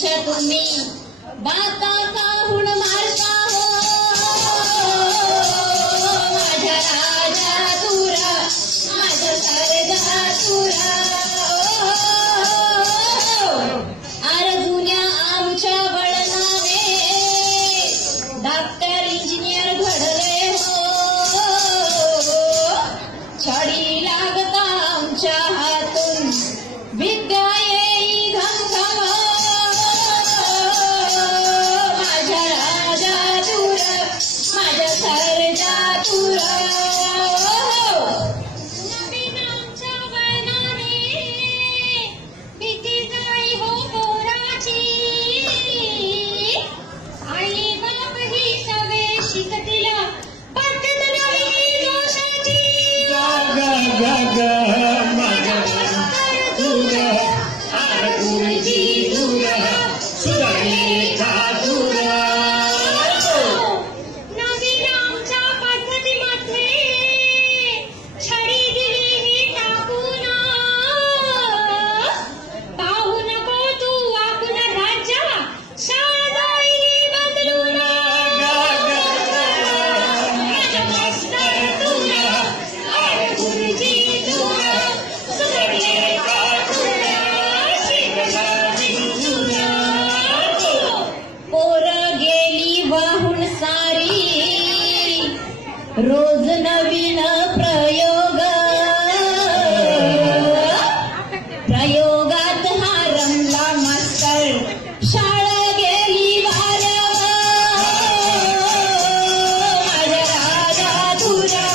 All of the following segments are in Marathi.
परीक्षा तुम्ही बाता काहून मारता हो माझ्या राजा तुरा माझ्या सरजा तुरा अरे जुन्या आमच्या वडिलांने डॉक्टर इंजिनियर घडले हो छडी लागता आमच्या हातून विद्या येई घमघम माझ्या राजा तुरा माझ्या सरजा तुरा नवीन आमच्या वळणाने भीती जाई हो पोराची आई बाप ही सवे शिकतिला पद्धत नवी दोषाची नवीन आमच्या पद्धतीमध्ये छडी दिली ही टाकून पाहू नको तू आपण राज्याला शाळा जाई बदलून माझ्या मास्तर तुला अरे गुरुजी तुला सुधरले का तुला शिकला तुला पोर गेली वाहून सारी रोज नवीन प्रयोगात हा रमला मास्तर शाळा गेली वाऱ्यावर माझ्या राजा तुरा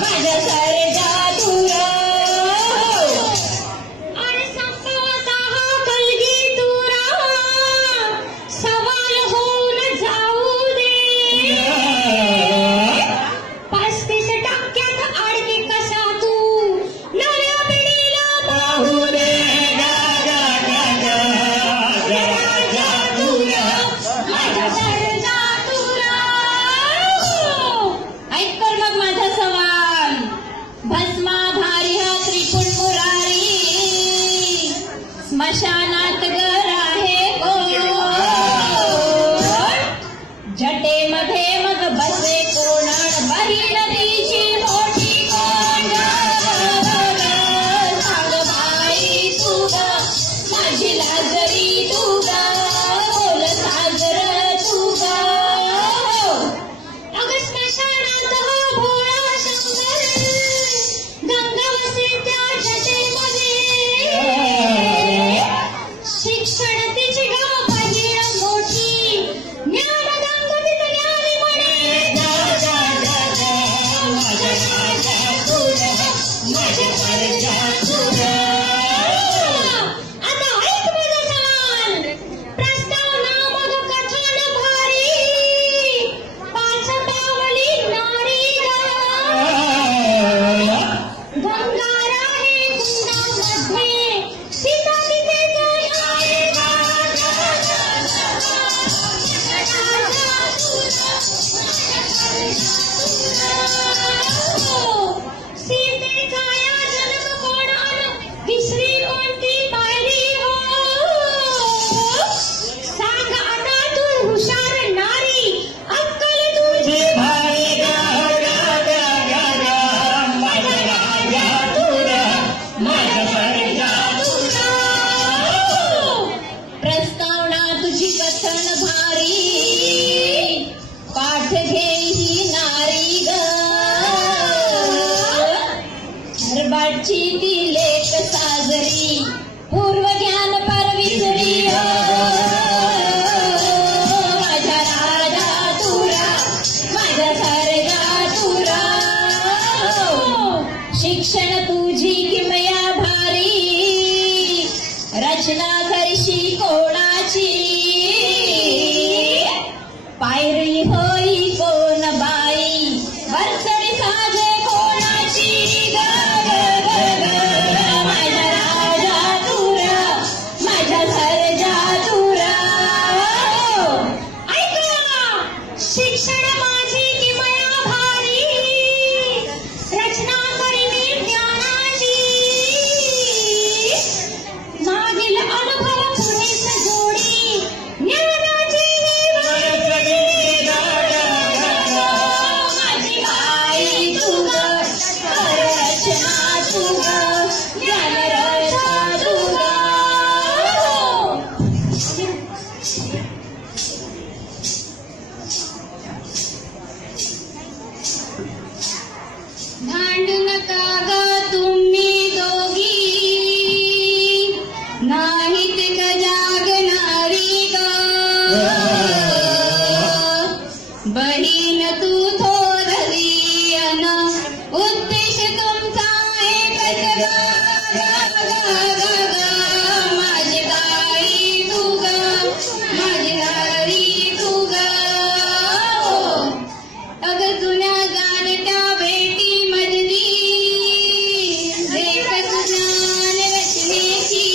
माझ्या सरजा तुरा अरे संपवता हा कलगी तुरा सवाल होऊन जाऊ दे 35% आडकी कसा तू नव्या पिढीला पाहू दे राजा तुरा माझ्या सरजा तुरा ऐक कर मग माझा सवाल भस्माधारी हा त्रिपुण मुरारी स्मशानात घर आहे कोण जटेमध्ये मग बसे कोण बही नदीची मोठी कोण सांग बाई तू ग माझी लाजरी तू ग बोल साजर तू ग अगं स्मशानात हा भोळा शंकर गंगा वसे त्या जटेमध्ये शिक्षण तिची गाव बहीण मोठी ज्ञानगंगा तिथं न्याली म्हणे माझ्या राजा तुला माझ्या सरजा तुला आता ऐक माझा सवाल प्रस्तावना मग कथन भारी पाच पावली नारी गंगा राहे कुंडामध्ये सीता तिथे जाई सीतेचा या जन्म कोण तिसरी कोणती पायरी हो सांग आता तू हुशार नारी अक्कल तुझी प्रस्तावना तुझी कथन भारी पाठ घेई नारी ग घरबाची ती लेख साजरी पूर्व ज्ञान परविसरी माझ्या राजा तुरा माझ्या सरजा तुरा शिक्षण तुझी किमया भारी रचना करशी कोणाची पायरी होई कोण बाई वरचढी साजे कोणाची ग माझ्या राजा तुरा माझ्या सरजा तुरा ऐका शिक्षण माझी किमया भारी रचना करी ज्ञानाची मागील अनुभव पुढे जोडी बहीण तू थोरली अन उद्देश तुमचा एकच ग, ग, ग, ग, ग. माझी गाई तू ग, माझी गाई तू ग. अग जुन्या जाणत्या भेटी मजली देखत ज्ञान रचनेची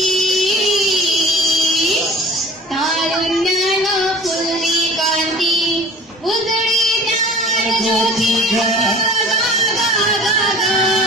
तारुण्यानं फुलली कांती उजळी ज्ञान ज्योती ग, ग, ग, ग, ग.